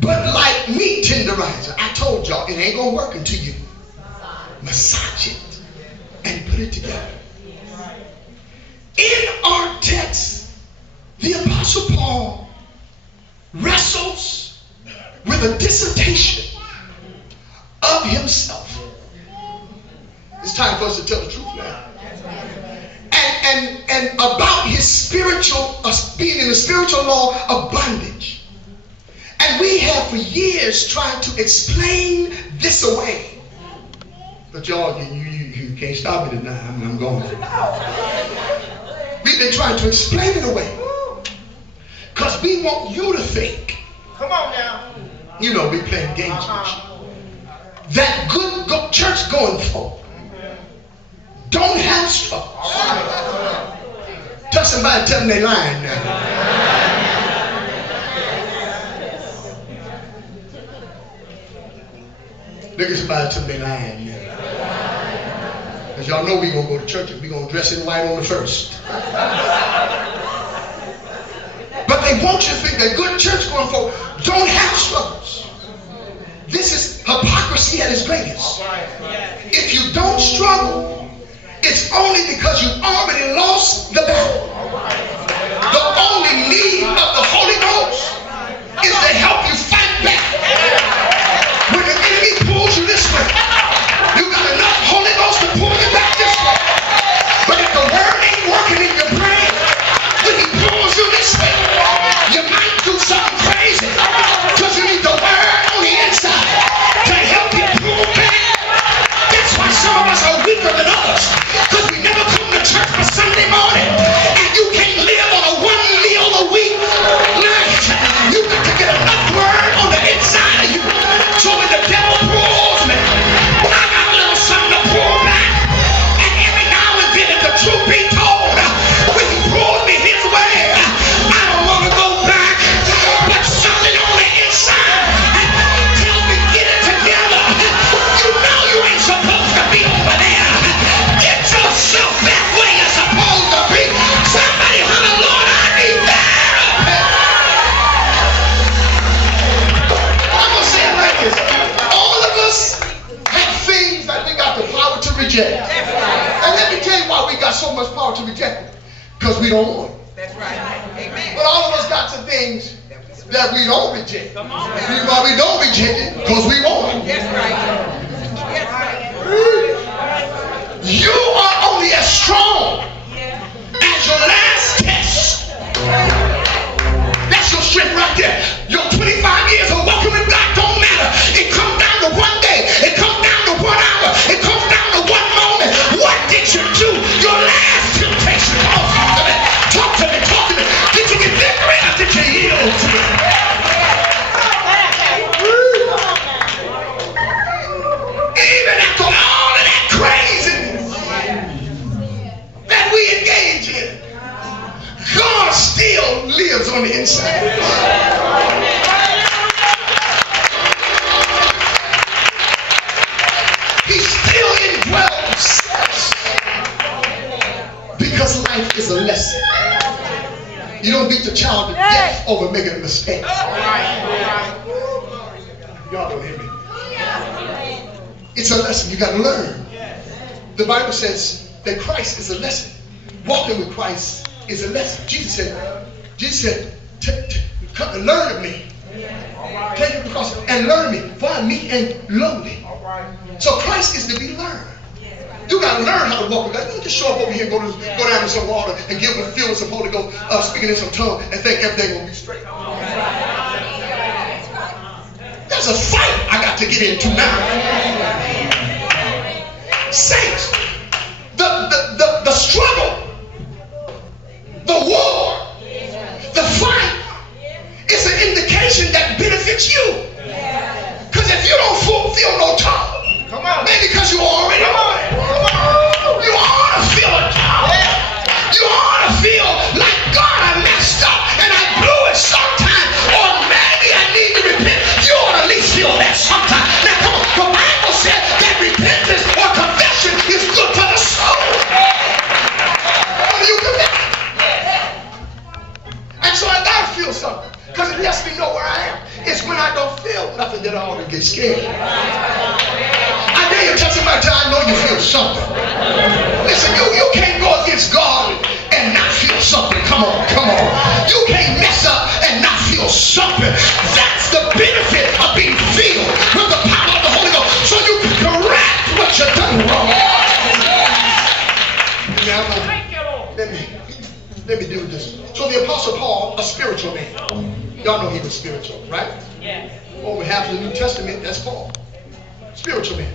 But like meat tenderizer, I told y'all it ain't gonna work until you massage it and put it together. In our text, the Apostle Paul wrestles with a dissertation of himself. It's time for us to tell the truth now. And about his spiritual, being in the spiritual law of bondage. And we have for years tried to explain this away. But y'all, you can't stop me tonight. I'm going. We've been trying to explain it away. Because we want you to think. Come on now. You know, we playing games with you. That good church going folk don't have struggles. Tell somebody, tell them they lying now. Look at somebody, tell them they lying now. Because y'all know we going to go to church and we going to dress in white on the first. But they want you to think that good church going folk don't have struggles. This is hypocrisy at its greatest. If you don't struggle, it's only because you've already lost the battle. The only need of the Holy Ghost is to help you fight back. When the enemy pulls you this way, you got enough Holy Ghost to pull you back this way. But if the word ain't working in your brain, when he pulls you this way, you might do something crazy. Because you need the word on the inside to help you pull back. That's why some of us are weaker than others. Because we never come to church for Sunday morning. And you can't live on a one meal a week life. You got to get enough word on the inside of you. So when the devil pulls me, I got a little something to pull back. And every now and then, if the truth be told, when he pulls me his way, I don't want to go back. But something on the inside tells me get it together. You know you ain't supposed to be over there. Get yourself back where you're supposed to be. Somebody holler, Lord, I need therapy. I'm going to say it like this. All of us have things that we got the power to reject. And let me tell you why we got so much power to reject it. Because we don't want it. That's right. Amen. But all of us got some things that we don't reject. The reason why we don't reject it, because we want it. That's right. That's right. You are only as strong as your last test. That's your strength right there. Your 25 years of walking with God don't matter. It comes down to one day. It comes down to 1 hour. It comes down to one moment. What did you do? Your last temptation. Talk to me. Talk to me. Did you get victory or did you yield to it? Even after all of that craziness that we engage in, God still lives on the inside. He still indwells because life is a lesson. You don't beat the child to death over making a mistake. Y'all don't hear me. It's a lesson you got to learn. The Bible says that Christ is a lesson. Walking with Christ is a lesson. Jesus said, come and learn of me. Take the cross and learn me. For I'm meek and lowly. So Christ is to be learned. You got to learn how to walk with God. You don't just show up over here and go down in some water and give them filled with some Holy Ghost, speaking in some tongue, and think everything will be straight. There's a fight I got to get into now. Saints, the struggle, the war, the fight is an indication that benefits you. Because if you don't fulfill no tongue, maybe because you already on it. You ought to feel a tongue. You ought to feel like, God, I messed up and I blew it sometime. Or maybe I need to repent. You ought to at least feel that sometime. Now come on, the Bible said that repentance or confession is good for the soul. When you commit. And so I gotta feel something. Because it lets me know where I am. It's when I don't nothing that I ought to get scared. I dare you tell somebody, I know you feel something. Listen, you can't go against God and not feel something. Come on, come on. You can't mess up and not feel something. That's the benefit of being filled with the power of the Holy Ghost, so you can correct what you've done wrong. Now, let me do this. So the Apostle Paul, a spiritual man. Y'all know he was spiritual, right? Yes. Over half of the New Testament, that's Paul. Spiritual man.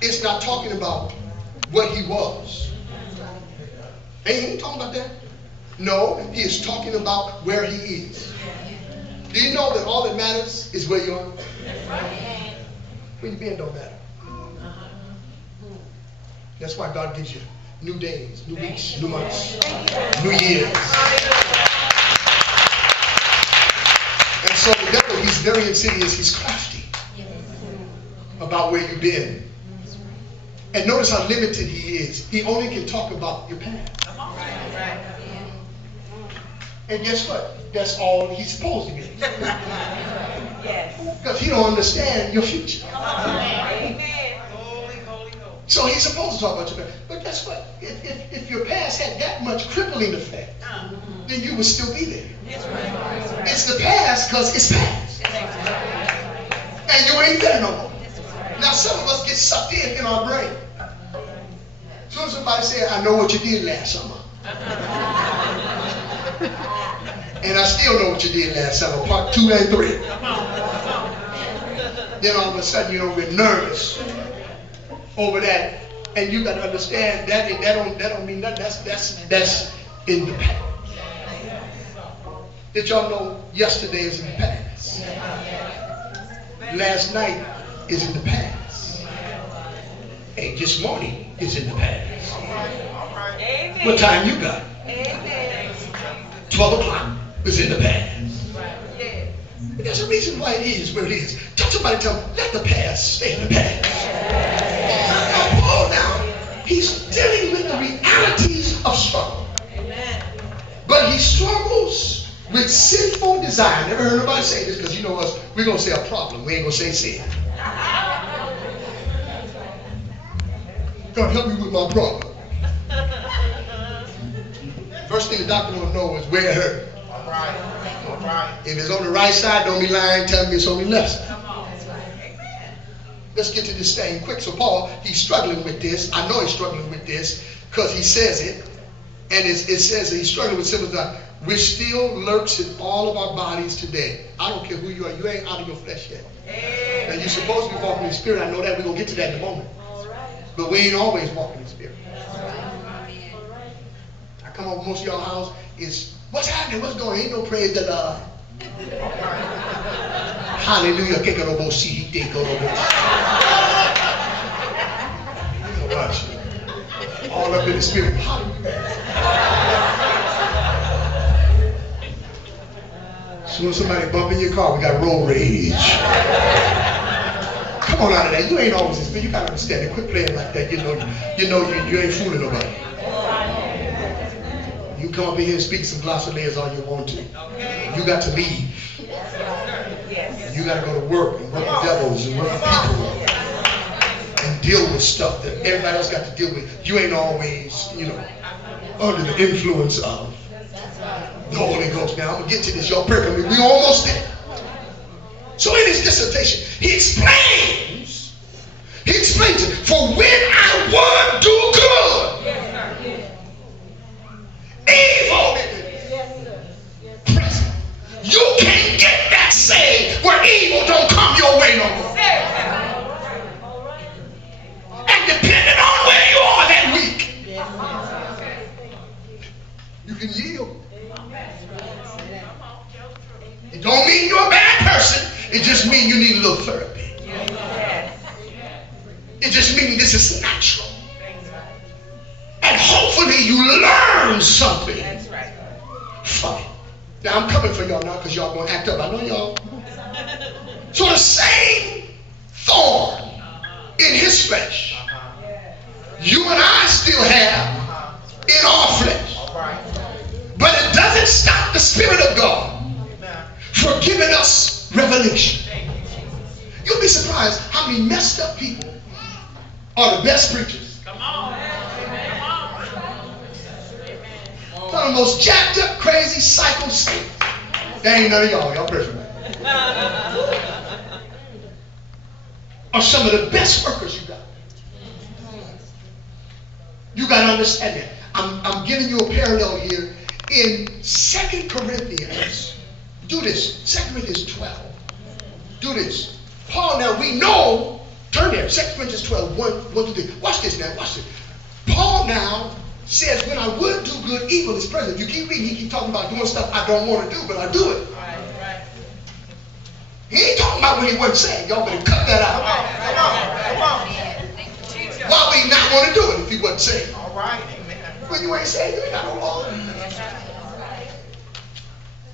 It's not talking about what he was. He ain't talking about that. No, he is talking about where he is. Do you know that all that matters is where you are? Where you been don't matter. That's why God gives you new days, new weeks, new months, new years. And so the devil, he's very insidious, he's crafty about where you've been. And notice how limited he is. He only can talk about your past. And guess what? That's all he's supposed to be. Because he don't understand your future. So he's supposed to talk about your past. But guess what? If your past had that much crippling effect, then you would still be there. It's the past because it's past. And you ain't there no more. Now some of us get sucked in our brain. As soon as somebody says, I know what you did last summer. And I still know what you did last summer, part 2 and 3. Then all of a sudden, we're nervous over that. And you got to understand that don't mean nothing. That's in the past. Did y'all know yesterday is in the past? Last night is in the past. Hey, this morning is in the past. What time you got? 12 o'clock is in the past. But there's a reason why it is where it is. Tell somebody, let the past stay in the past. Now, Paul now, he's dealing with the realities of struggle. But he struggles with sinful desire. Never heard nobody say this, because you know us, we're going to say a problem. We ain't going to say sin. God, help me with my problem. First thing the doctor want to know is where it hurt. All right. If it's on the right side, don't be lying. Tell me it's on the left side. Let's get to this thing quick. So Paul, he's struggling with this. I know he's struggling with this because he says it. And it says that he's struggling with simple desire, which still lurks in all of our bodies today. I don't care who you are. You ain't out of your flesh yet. Now you're supposed to be walking in the spirit. I know that. We're going to get to that in a moment. But we ain't always walking in the spirit. I come over most of y'all house is, what's happening? What's going on? Ain't no praise to God. Hallelujah. Watch. All up in the spirit. Hallelujah. As soon as somebody bump in your car, we got road rage. Come on out of that. You ain't always this, but you gotta understand it. Quit playing like that. You ain't fooling nobody. You come up in here and speak some glossaires all you want to. You got to leave. You got to go to work and work with devils and work with people and deal with stuff that everybody else got to deal with. You ain't always, under the influence of the Holy Ghost. Now, I'm going to get to this. Y'all pray for me. We almost there. So in his dissertation, he explains it. For when I would do good, evil present. You can't get that saved where evil don't come your way no more. And depending on where you are that week, you can yield. It don't mean you're a bad person. It just means you need a little therapy. It just means this is natural. And hopefully you learn something from it. Now I'm coming for y'all now because y'all going to act up. I know y'all. So the same thorn in his flesh, you and I still have in our flesh. But it doesn't stop the Spirit of God for giving us revelation. how many messed up people are the best preachers. Come on. Some of the most jacked up, crazy, psycho saints. That ain't none of y'all. Y'all perfect. Are some of the best workers you got. You got to understand that. I'm giving you a parallel here in 2 Corinthians. Do this. 2 Corinthians 12. Do this. Paul, now we know, turn there, 2 Corinthians 12, 1 to 3. Watch this now, watch this. Paul now says, when I would do good, evil is present. You keep reading, he keep talking about doing stuff I don't want to do, but I do it. Right. He ain't talking about when he wasn't saved. Y'all better cut that out. Come on. Why would he not want to do it if he wasn't saved? All right. Amen. When you ain't saved, you ain't got no law.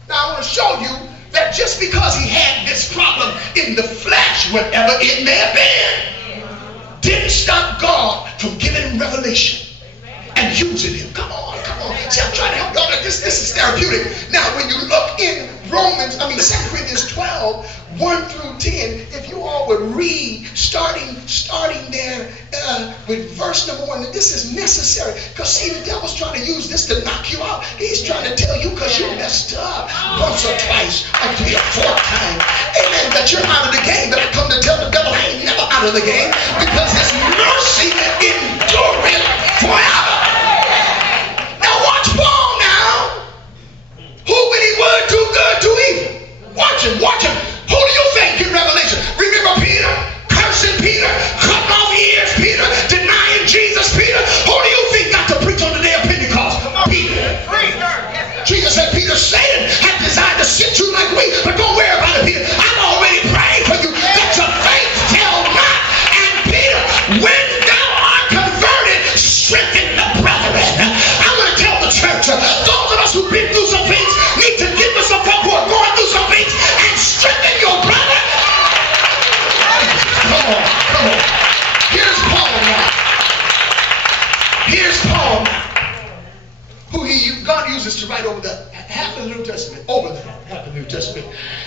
Now I want to show you that just because he had this problem in the flesh, whatever it may have been, didn't stop God from giving him revelation and using him. Come on. See, I'm trying to help y'all. This is therapeutic. Now, when you look in 2 Corinthians 12, 1 through 10, if you all would read, starting there with verse number 1, and this is necessary, because see, the devil's trying to use this to knock you out. He's trying to tell you because you messed up once or twice, or 3 or 4 times, amen, that you're out of the game. But I come to tell the devil I ain't never out of the game, because his mercy endureth forever. Now watch Paul now, who when he would do good, do evil. Watch him. Who do you think in Revelation? Remember Peter? Cursing Peter, cutting off ears Peter, denying Jesus Peter. Who do you think got to preach on the day of Pentecost? Peter. Jesus said, Peter, Satan had desired to sift you like wheat, but don't worry about it, Peter. I've already prayed for you that your faith fail not. And Peter, when thou art converted, strengthen the brethren. I'm going to tell the church, those of us who've been through some things need to give us some folk who are going through some things and strengthen your brother. Come on. Here's Paul now. Who God uses to write over the half of the New Testament.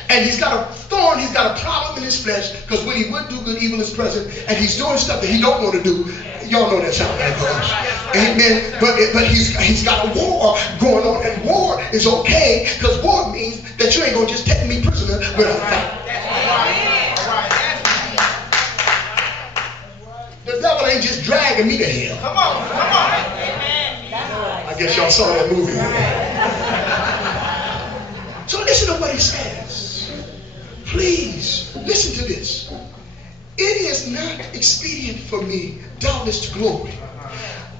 And he's got a thorn, he's got a problem in his flesh, because when he would do good, evil is present, and he's doing stuff that he don't want to do. Y'all know that sound right? Amen. But he's got a war going on, and war is okay, because war means that you ain't gonna just take me prisoner without fight. The devil ain't just dragging me to hell. Come on. I guess y'all saw that movie. So listen to what he says. Please listen to this. It is not expedient for me, doubtless, to glory.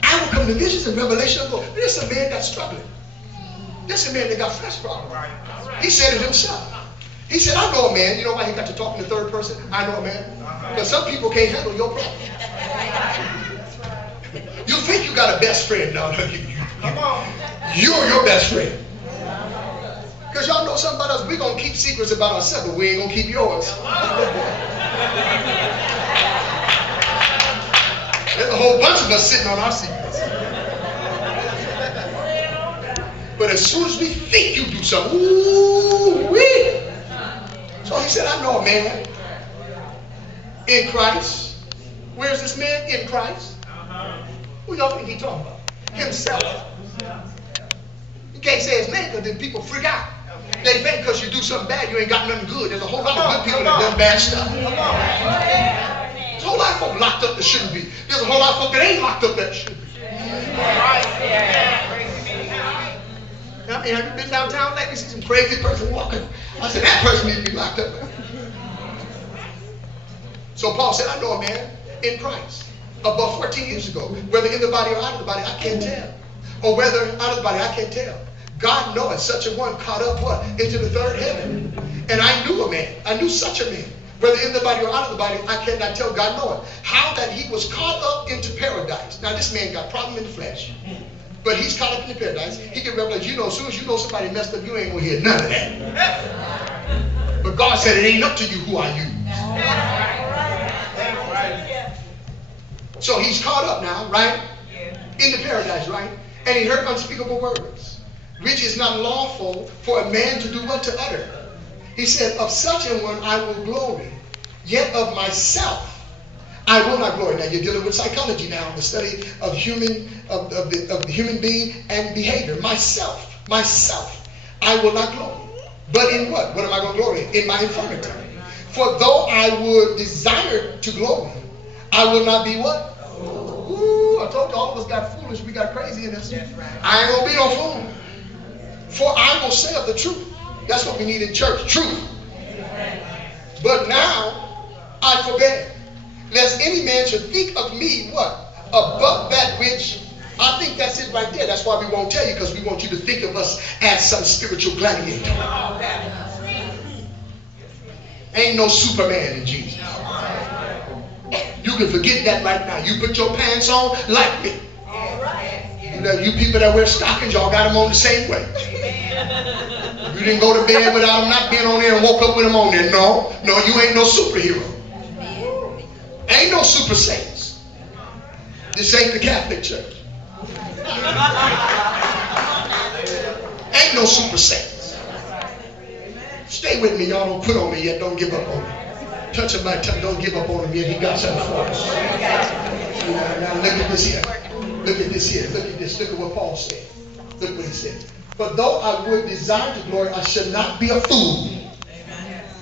I will come to visions and revelation of glory. This is a man that's struggling. This is a man that got flesh problems. He said it himself. He said, I know a man. You know why he got to talk in the third person? I know a man. Because some people can't handle your problem. You think you got a best friend. No, you're your best friend. Because y'all know something about us. We're going to keep secrets about ourselves, but we ain't going to keep yours. There's a whole bunch of us sitting on our secrets. But as soon as we think you do something, ooh-wee. So he said, I know a man in Christ. Where's this man? In Christ. Who y'all think he talking about? Himself. You can't say his name because then people freak out. They think because you do something bad, you ain't got nothing good. There's a whole lot of good people that done bad stuff. There's a whole lot of folk locked up that shouldn't be. There's a whole lot of folk that ain't locked up that should be. I mean, have you been downtown lately? See some crazy person walking. I said, that person needs to be locked up. So Paul said, I know a man in Christ about 14 years ago. Whether in the body or out of the body, I can't tell. Or whether out of the body, I can't tell. God knoweth such a one caught up what? Into the third heaven. And I knew a man. I knew such a man. Whether in the body or out of the body, I cannot tell. God knoweth. How that he was caught up into paradise. Now this man got a problem in the flesh. But he's caught up in the paradise. He get revelation. You know, as soon as you know somebody messed up, you ain't going to hear none of that. But God said it ain't up to you who I use. So he's caught up now, right? In the paradise, right? And he heard unspeakable words, which is not lawful for a man to do what? To utter. He said, of such a one I will glory, yet of myself I will not glory. Now you're dealing with psychology now, the study of the human being and behavior. Myself, I will not glory. But in what? What am I going to glory in? In my infirmity. For though I would desire to glory, I will not be what? Ooh, I told you all of us got foolish. We got crazy in this. I ain't going to be no fool. For I will say of the truth. That's what we need in church. Truth. But now I forbid, lest any man should think of me what? Above that which, I think that's it right there. That's why we won't tell you, because we want you to think of us as some spiritual gladiator. Ain't no Superman in Jesus. You can forget that right now. You put your pants on like me. You know, you people that wear stockings, y'all got them on the same way. You didn't go to bed without them not being on there and woke up with them on there. No, you ain't no superhero. Ain't no super saints. This ain't the Catholic Church. Ain't no super saints. Stay with me. Y'all don't quit on me yet. Don't give up on me. Touch him by touch. Don't give up on him yet. He got something for us. Now look at this here. Look at this here. Look at this. Look at what Paul said. Look what he said. But though I would desire to glory, I should not be a fool.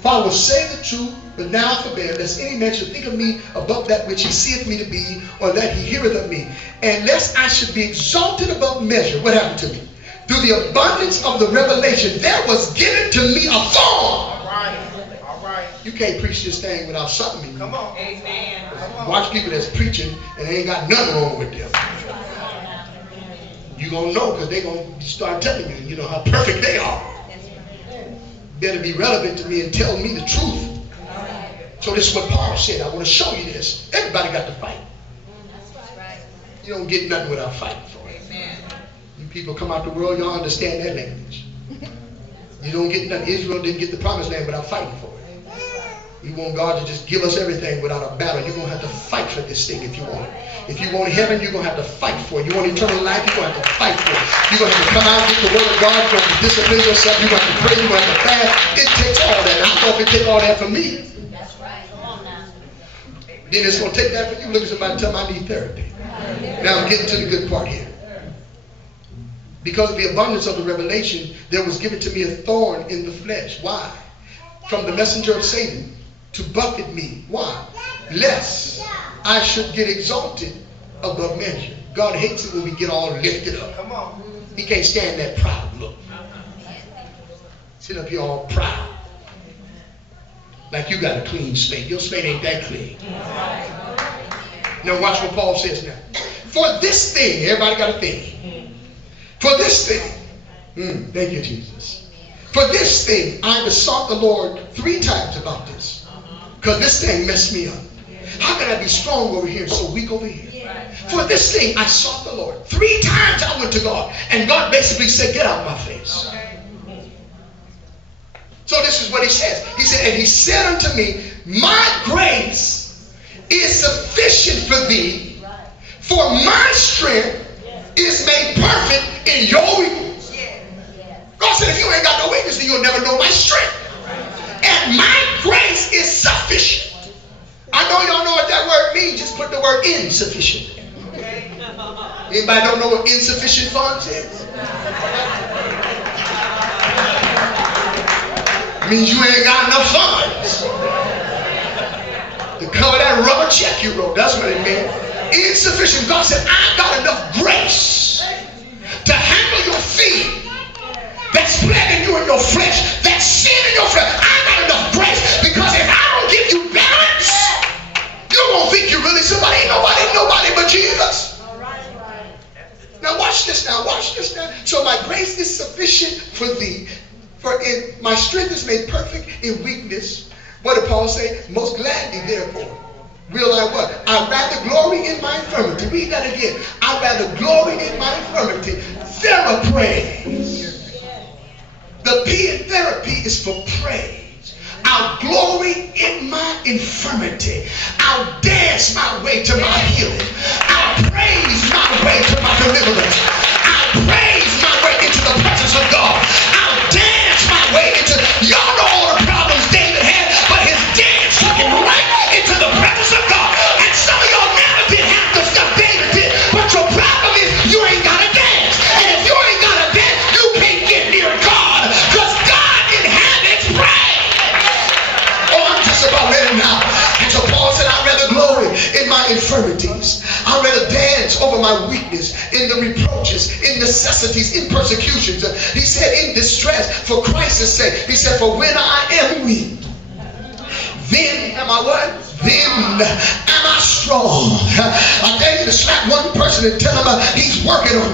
For I will say the truth, but now forbear, lest any man should think of me above that which he seeth me to be, or that he heareth of me. And lest I should be exalted above measure. What happened to me? Through the abundance of the revelation, there was given to me a thorn. All right. You can't preach this thing without something in you. Come on. Amen. Watch people that's preaching and they ain't got nothing wrong with them. You're going to know, because they're going to start telling you, you know, how perfect they are. Better be relevant to me and tell me the truth. So this is what Paul said. I want to show you this. Everybody got to fight. You don't get nothing without fighting for it. You people come out the world, y'all understand that language. You don't get nothing. Israel didn't get the promised land without fighting for it. You want God to just give us everything without a battle. You're going to have to fight for this thing if you want it. If you want heaven, you're going to have to fight for it. You want eternal life, you're going to have to fight for it. You're going to have to come out and get the word of God. You're going to have to discipline yourself. You're going to have to pray. You're going to have to fast. It takes all that. I don't know if it takes all that for me. That's right. Come on now. Then it's going to take that for you. Look at somebody and tell them I need therapy. Now I'm getting to the good part here. Because of the abundance of the revelation, there was given to me a thorn in the flesh. Why? From the messenger of Satan, to buffet me. Why? Lest I should get exalted above measure. God hates it when we get all lifted up. Come on. He can't stand that proud look. Sit up here all proud. Like you got a clean slate. Your slate ain't that clean. Now watch what Paul says now. For this thing, everybody got a thing. For this thing, thank you, Jesus. For this thing, I besought the Lord 3 times about this. Because this thing messed me up. How can I be strong over here and so weak over here? For this thing, I sought the Lord. 3 times I went to God. And God basically said, get out of my face. So this is what he says. He said, and he said unto me, my grace is sufficient for thee, for my strength is made perfect in your weakness. God said, if you ain't got no weakness, then you'll never know my strength. And my grace is sufficient. I know y'all know what that word means. Just put the word insufficient. Anybody don't know what insufficient funds is? Means you ain't got enough funds to cover that rubber check you wrote. That's what it means. Insufficient. God said, I've got enough grace to handle your feet. That's plaguing you in your flesh. That's sin in your flesh. I got enough grace, because if I don't give you balance, you won't think you're really somebody. Nobody but Jesus. Now watch this now. Watch this now. So my grace is sufficient for thee. For my strength is made perfect in weakness. What did Paul say? Most gladly, therefore, will I what? I'd rather glory in my infirmity. Read that again. I'd rather glory in my infirmity. Therapy. The P in therapy is for praise. I'll glory in my infirmity. I'll dance my way to my healing. I'll praise my way to my deliverance. I'll praise my way into the presence of God. I'll dance my way into, y'all know all the problems David had, but his dance took him right into the presence of God. And my infirmities. I'd rather dance over my weakness, in the reproaches, in necessities, in persecutions. He said, in distress, for Christ's sake. He said, for when I am weak, then am I what? Then am I strong. I dare you to slap one person and tell him he's working on